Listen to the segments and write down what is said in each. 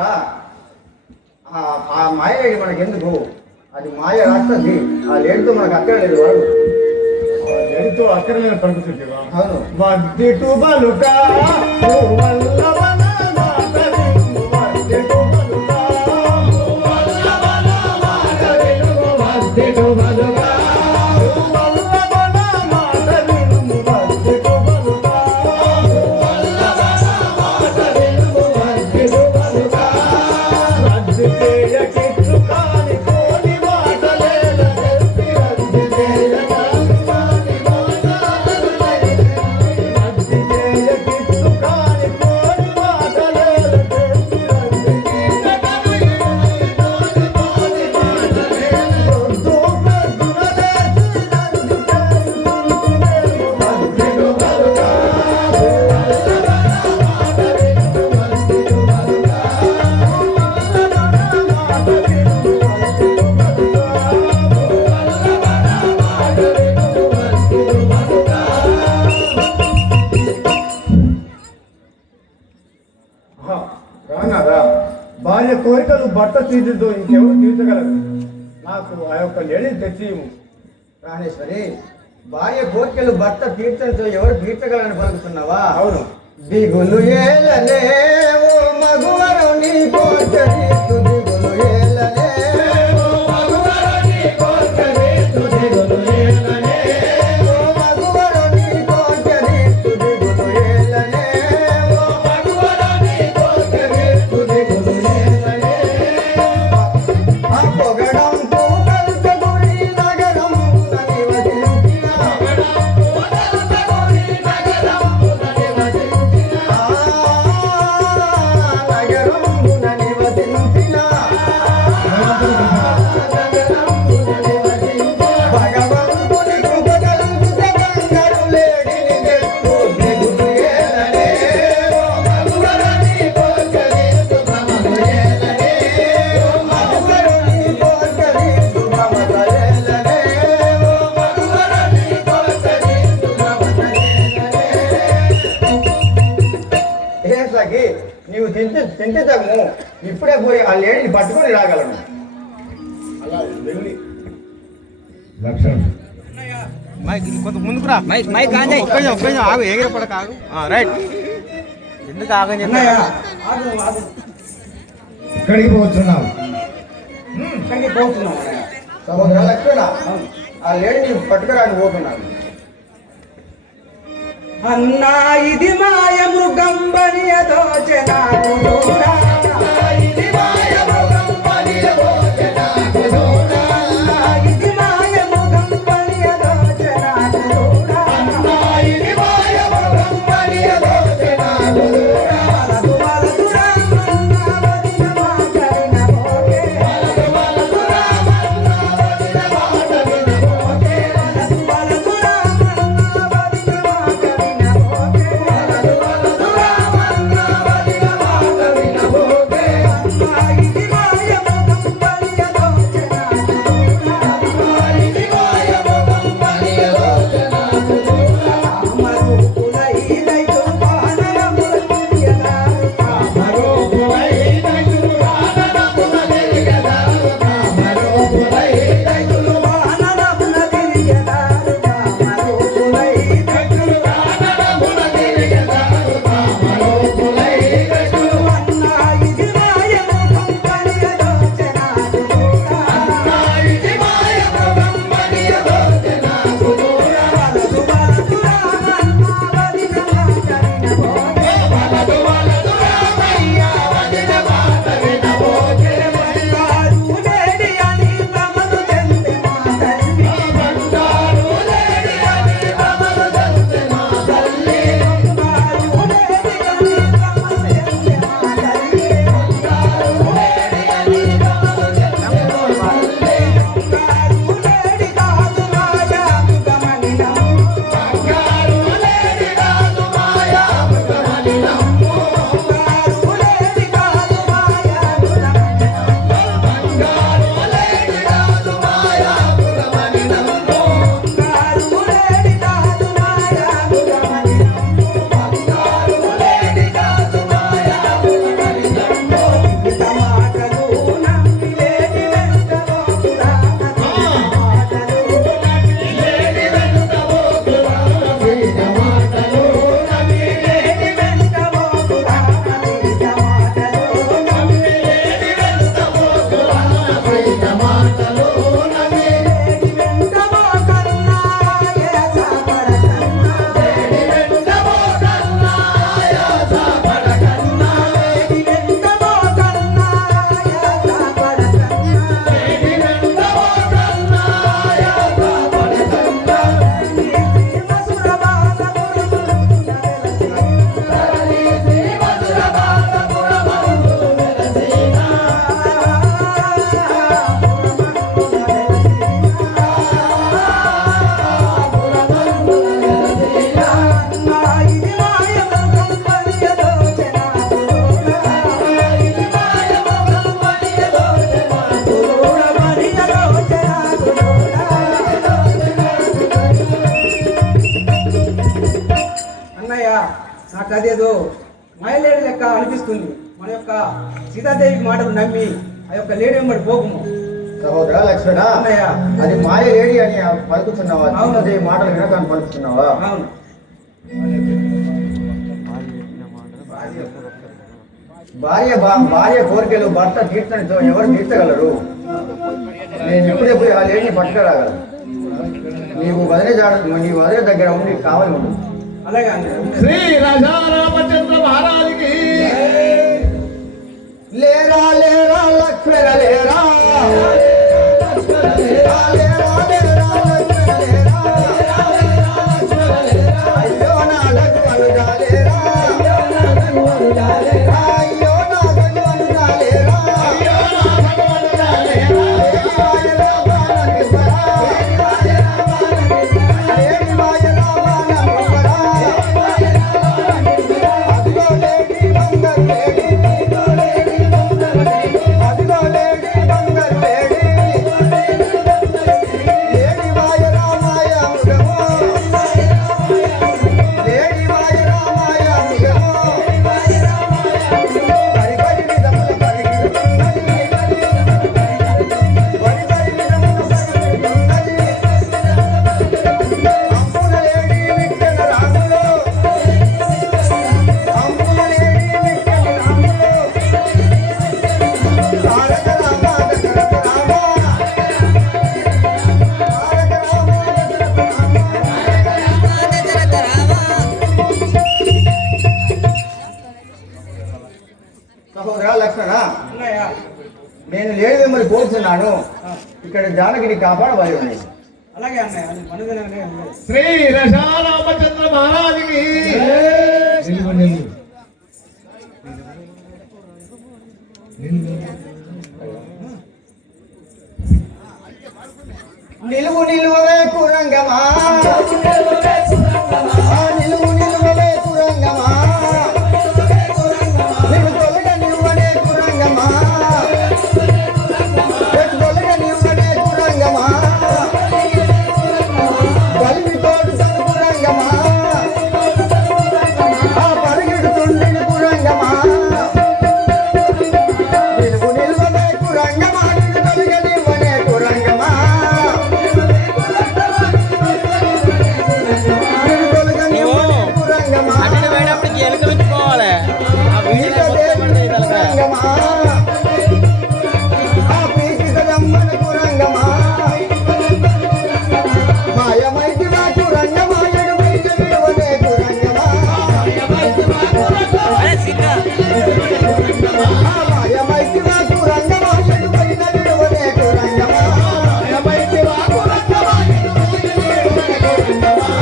ఆ మాయ మనకి ఎందుకు? అది మాయ రాస్తుంది. ఆ లేడితో మనకు అక్కర్లేదు వాడు. లేడితో అక్కర్లేదు పలుకుతుంటేవా? అవును. వద్దిటు బలుకా భార్య కోరికలు భర్త తీర్చుతో ఇంకెవరు తీర్చగలరు? నాకు ఆ యొక్క లేడీని తెచ్చి ప్రాణేశ్వరి, భార్య కోరికలు భర్త తీర్చడంతో ఎవరు తీర్చగలని పలుకుతున్నావా? అవును. దిగులు ఏలలేవు మగువరు నీ కోరికలు, దిగులు ఏలలేవు మగువరు నీ కోరికలు, దిగులు ఏలలేవు మగువరు నీ కోరికలు, దిగులు ఏలలేవు మగువరు నీ కోరికలు, దిగులు ఏలలేవు పొగడం పూకల్త గురి నగరం నివసించిన నీవు తింటే తగ్గు. ఇప్పుడే పోయి ఆ లేడీని పట్టుకొని రాగలను. అలా వెళ్ళి కొంత ముందుకు రా. మైక్ ఆగు, ఎగిరపడక ఆగు. రైట్. ఎందుకు ఆగని ఇక్కడికి పోతున్నావు? ఇక్కడికి పోతున్నావు సహోదర లక్ష్మణ. ఆ లేడీని పట్టుకురాని పోతున్నాను. అన్నా ఇది మాయ మృగంబని దోచనా అన్నయ్య నాకు అదేదో మాయలేడి లెక్క అనిపిస్తుంది. మన యొక్క సీతాదేవి మాటలు నమ్మి ఆ యొక్క లేడీ వెంబడి పోకుము. సహోదర లక్ష్మణ, అన్నయ్య అది మాయ లేడి అని పలుకుతున్నావా? అవును. అదే మాటలు వినకాన్ని పలుకుతున్నావా? అవును. భార్య కోరికలు భర్త తీర్చనితో ఎవరు తీర్చగలరు? నేను ఎప్పుడెప్పుడు ఆ లేడిని పట్టుకురాగలను. నీవు వదిలే దగ్గర ఉండి కావాలి ఉండు. అలాగే అన్నయ్య. శ్రీ రాజా రామచంద్ర మహారాజుకి లేరా లేరా లక్ష్మణ లేరా, లేరా లేరా లక్ష్మణ లేరా, అయ్యో నా లక్ష్మణుడా లేరా, అయ్యో నా భగవంతుడా లేరా, లేడి మాయ రామానందరా, అదిగో లేడి బంగారు లేడి, అదిగో లేడి బంగారు లేడి, లేడి మాయ రామాయ మృగము, లేడి మాయ రామాయ మృగము, బరి బరి విధముల పరిగెడుతున్నది, బరి బరి విధముల పరిగెడుతున్నది, అంబుల లేడి విట్టన రాములో, అంబుల లేడి విట్టన రాములో, తారక రామ దశరథ రామ, తారక రామ దశరథ రామ. సహోదరా లక్ష్మణ, అన్నయ్య. నేను లేడి వెంబడి పోతున్నాను. ఇక్కడ జానకిని కాపాడబోయి ఉన్నాయి. అలాగే అన్నయ్య. అది మనదేననే అన్నయ్య. శ్రీ రాజా రామచంద్ర మహారాజుకి నిలువు నిలువవే కురంగమా, నిలువు నిలువవే కురంగమా, నిన్ను తొలగ నివ్వనే కురంగమా, తొలగ నివ్వనే కురంగమా, బలిమి తోడు సను కురంగమా, ఆ పరిగెడుతుండిని కురంగమా, నిలువు నిలువవే కురంగమా, నిన్ను తొలగ నివ్వనే కురంగమా, నిన్ను తొలగ నివ్వనే కురంగమా, అటు పోయేటప్పటికి ఎలుక పెట్టుకోవాలి. ఆ వీడియో మొత్తం పడితే తలకాయ. కురంగమా, ఆ పీకితలమ్మన కురంగమా, మాయమైతి మా కురంగమా, ఎడుమైతి విడువనే కురంగమా, మాయమైతి మా కురంగమా, ఎడుమైన విడువనే కురంగమా,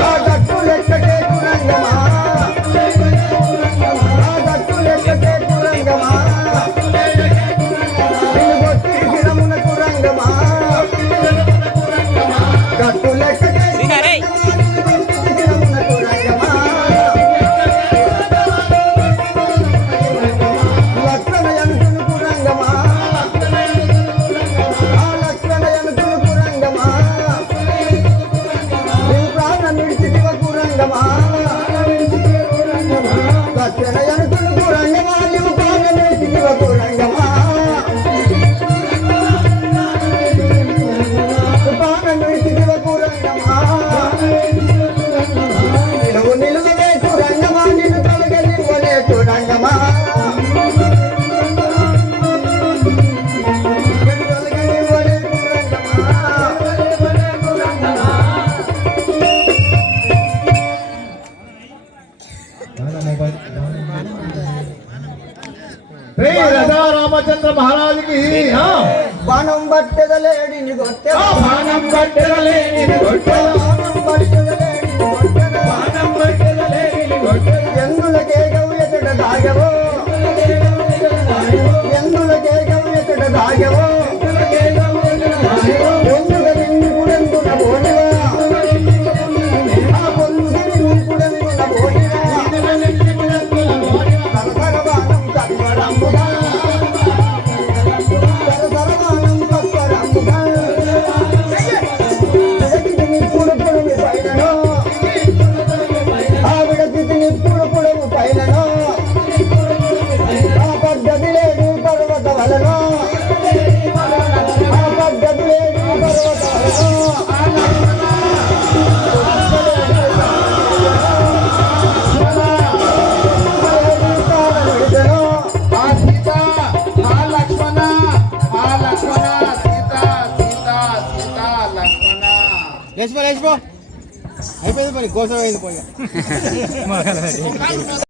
ఆ గట్టు లెక్కటే కురంగమా, ఆ గట్టు లెక్కటే కురంగమా, నిన్ను కొట్టి దినమున కురంగమా, గట్టు లెక్కటే కురంగమా, నిన్ను కొట్టి దినమున కురంగమా, లక్షణ యంతును కురంగమా, ఆ లక్షణ యంతును కురంగమా, నీవు ప్రాణం విడిచితివ కురంగమా, లక్షణ యంతును కురంగమా, నీవు ప్రాణం విడిచితివ కురంగమా, ప్రాణం విడిచితివ కురంగమా, నిలువు నిలువవే కురంగమా, నిన్ను తొలగ నివ్వనే కురంగమా, నిన్ను తొలగ నివ్వనే కురంగమా. శ్రీ రాజా రామచంద్ర మహారాజుకి బాణం పట్టెదలేడిని కొట్టె, బాణం పట్టెదలేనిది కొట్టెద, బాణం పట్టెదలేడిని కొట్టెద, బాణం పట్టెదలేనిది కొట్టెద, ఎందులకే గవ్యతడ దాగవో, ఎందులకే గవ్యతడ దాగవో, పొందుగ నింపుడెందున పోనివా, ఆ పొందుగ నింపుడెందున పోనివా, సరసర బాణం కత్వరంబుగా, సరసర బాణం కత్వరంబుగా, నిప్పుడు లేచిపో అయిపోయింది పని కోసం అయింది పోయి